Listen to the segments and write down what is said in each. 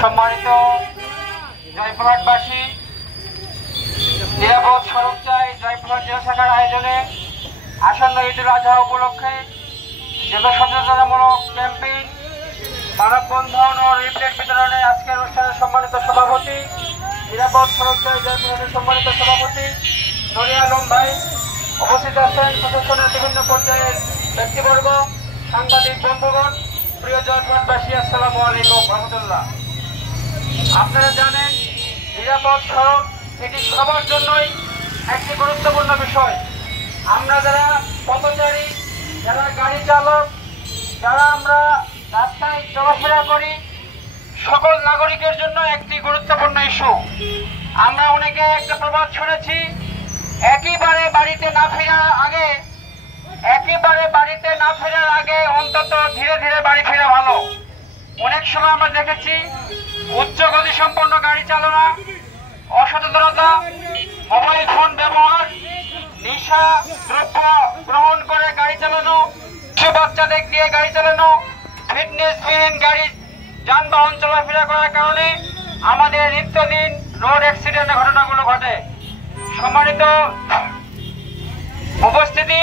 সম্মানিত জয়পুরহাটবাসী, নিরাপদ সড়ক চাই জয়পুরহাট জেলা শাখার আয়োজনে আসন্ন ঈদুল আজহা উপলক্ষে জনসচেতনামূলক ক্যাম্পেইন, মানববন্ধন ও লিফলেট বিতরণে আজকের অনুষ্ঠানের সম্মানিত সভাপতি, নিরাপদ সড়ক চাই জয়পুরহাটের সম্মানিত সভাপতি নরিয়া আলম ভাই উপস্থিত আছেন। প্রশাসনের বিভিন্ন পর্যায়ের ব্যক্তিবর্গ, সাংবাদিক বন্ধুগণ, প্রিয় জয়পুরহাটবাসী, আসসালামু আলাইকুম রহমতুল্লাহ। আপনারা জানেন, নিরাপদ সড়ক এটি সবার জন্যই একটি গুরুত্বপূর্ণ বিষয়। আমরা যারা পথচারী, যারা গাড়ি চালক, যারা আমরা রাস্তায় চলাফেরা করি, সকল নাগরিকের জন্য একটি গুরুত্বপূর্ণ ইস্যু। আমরা অনেকে একটা প্রবাদ শুনেছি, একেবারে বাড়িতে না ফেরার আগে অন্তত ধীরে ধীরে বাড়ি ফেরা ভালো। অনেক সময় আমরা দেখেছি উচ্চ গতি সম্পন্ন গাড়ি চালনা, অসচেতনতা, মোবাইল ফোন ব্যবহার, নেশা দ্রব্য গ্রহণ করে গাড়ি চালানো, বাচ্চাদের দিয়ে গাড়ি চালানো, ফিটনেসবিহীন গাড়ি যানবাহন চলাফেরা করার কারণে আমাদের নিত্যদিন রোড অ্যাক্সিডেন্টের ঘটনাগুলো ঘটে। সম্মানিত উপস্থিতি,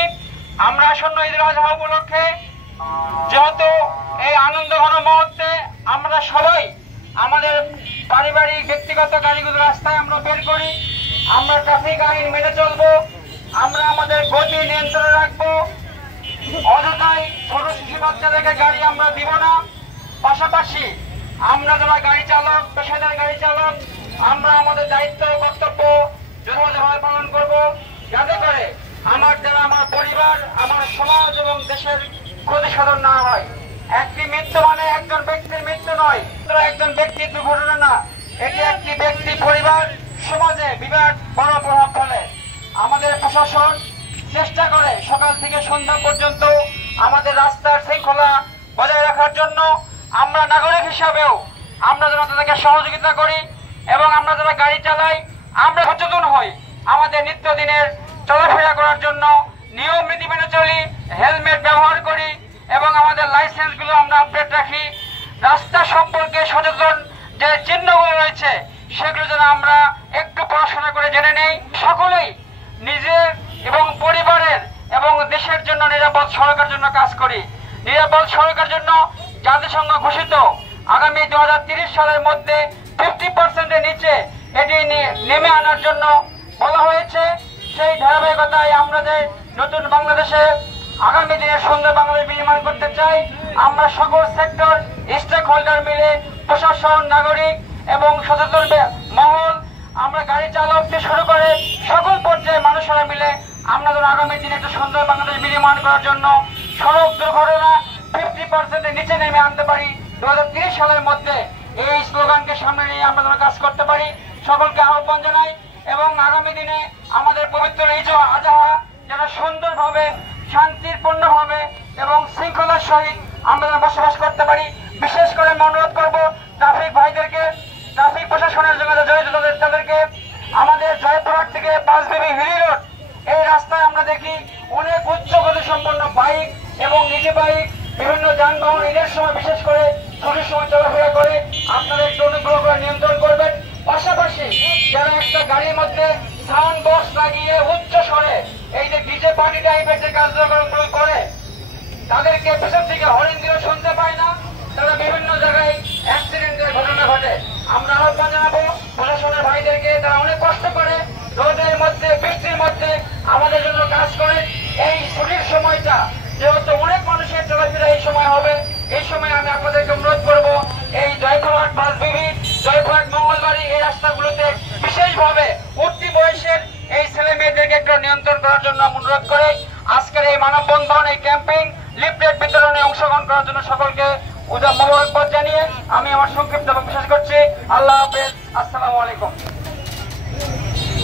আমরা আসন্ন ঈদুল আজহা উপলক্ষে যেহেতু এই আনন্দ ঘন মুহূর্তে আমরা সবাই আমাদের পারিবারিক ব্যক্তিগত গাড়িগুলো রাস্তায় আমরা বের করি, আমরা ট্রাফিক আইন মেনে চলবো, আমরা আমাদের গতি নিয়ন্ত্রণে রাখবো, অযথাই ছোট শিশু বাচ্চাদেরকে গাড়ি আমরা দিব না। পাশাপাশি আমরা যারা গাড়ি চালক, পেশাদার গাড়ি চালক, আমরা আমাদের দায়িত্ব কর্তব্য যথাযথভাবে পালন করব, যাতে করে আমার পরিবার, আমার সমাজ এবং দেশের ক্ষতি সাধন না হয়। একটি মৃত্যু মানে একজন ব্যক্তির মৃত্যু নয়, একজন ব্যক্তির দুর্ঘটনা না, এটি একটি ব্যক্তি, পরিবার, সমাজে বিরাট বড় প্রভাব ফেলে। আমাদের প্রশাসন চেষ্টা করে সকাল থেকে সন্ধ্যা পর্যন্ত আমাদের রাস্তার শৃঙ্খলা বজায় রাখার জন্য। আমরা নাগরিক হিসাবেও আমরা যেন তাদেরকে সহযোগিতা করি এবং আমরা যারা গাড়ি চালাই আমরা সচেতন হই, আমাদের নিত্যদিনের চলাফেরা করার জন্য নিয়ম নীতি মেনে চলি, হেলমেট ব্যবহার করি এবং আমাদের লাইসেন্সগুলো আমরা আপডেট রাখি। রাস্তা সম্পর্কে সচেতন যে চিহ্নগুলো রয়েছে সেগুলো যেন আমরা একটু পড়াশোনা করে জেনে নেই। সকলেই নিজের এবং পরিবারের এবং দেশের জন্য নিরাপদ সড়কের জন্য কাজ করি। নিরাপদ সড়কের জন্য জাতিসংঘ ঘোষিত আগামী 2030 সালের মধ্যে 50%-এর নিচে এটি নেমে আনার জন্য বলা হয়েছে। সেই ধারাবাহিকতায় আমরা যে নতুন বাংলাদেশে আগামী দিনে সুন্দর বাংলাদেশ বিনির্মাণ করতে চাই, আমরা সকল সেক্টর স্টেক হোল্ডার মিলে, প্রশাসন, নাগরিক এবং সচেতন মহল, আমরা গাড়ি চালক থেকে শুরু করে সকল পর্যায়ে মানুষেরা মিলে আমরা যেন আগামী দিনে একটা সুন্দর বাংলাদেশ বিনির্মাণ করার জন্য সড়ক দুর্ঘটনা 50%-এর নিচে নেমে আনতে পারি 2030 সালের মধ্যে। এই স্লোগানকে সামনে নিয়ে আমরা যেন কাজ করতে পারি, সকলকে আহ্বান জানাই। এবং আগামী দিনে আমাদের পবিত্র ঈদ আজহা যেন সুন্দরভাবে, শান্তিপূর্ণভাবে এবং শৃঙ্খলার সহিত আমরা যেন বসবাস করতে পারি। বিশেষ করে আমি অনুরোধ করবো ট্রাফিক ভাইদেরকে, ট্রাফিক প্রশাসনের সঙ্গে জড়িত তাদেরকে, আমাদের জয়পুরহাট থেকে পাঁচবিবি হিলি রোড এই রাস্তায় আমরা দেখি অনেক উচ্চ গতি সম্পন্ন বাইক এবং নিজি বাইক, বিভিন্ন যানবাহন ঈদের সময় বিশেষ করে ছুটির সময় চলাফেরা করে। আপনারা একটু অনুগ্রহ করে নিয়ন্ত্রণ করবেন। পাশাপাশি যারা একটা গাড়ির মধ্যে সাউন্ড বক্স লাগিয়ে উচ্চ স্বরে এই যে ডিজে পার্টি টাইপের যে কার্যক্রমগুলো করে, তাদেরকে পেছন থেকে হরিণ দিয়েও শুনতে পায় না, তারা বিভিন্ন জায়গায় অ্যাক্সিডেন্টের ঘটনা ঘটে। আমরা আহ্বান জানাবো প্রশাসনের ভাইদেরকে, তারা অনেক কষ্ট করে রোদের মধ্যে, বৃষ্টির মধ্যে আমাদের জন্য কাজ করে। এই ছুটির সময়টা যেহেতু অনেক মানুষের চলাফেরা এই সময় হবে, এই সময় আমি আপনাদেরকে অনুরোধ করবো এই জয়পুরহাট পাঁচবিবি, জয়পুরহাট মঙ্গলবাড়ি এই রাস্তাগুলোতে বিশেষভাবে উঠতি বয়সের এই ছেলে মেয়েদেরকে একটু নিয়ন্ত্রণ করার জন্য অনুরোধ করে আজকের এই মানববন্ধন, এই ক্যাম্পেইন, লিফলেট বিতরণে অংশগ্রহণ করার জন্য সকলকে মোবারকবাদ জানিয়ে আমি আমার সংক্ষিপ্ত বক্তব্য শেষ করছি। আল্লাহ হাফেজ, আসসালামু আলাইকুম।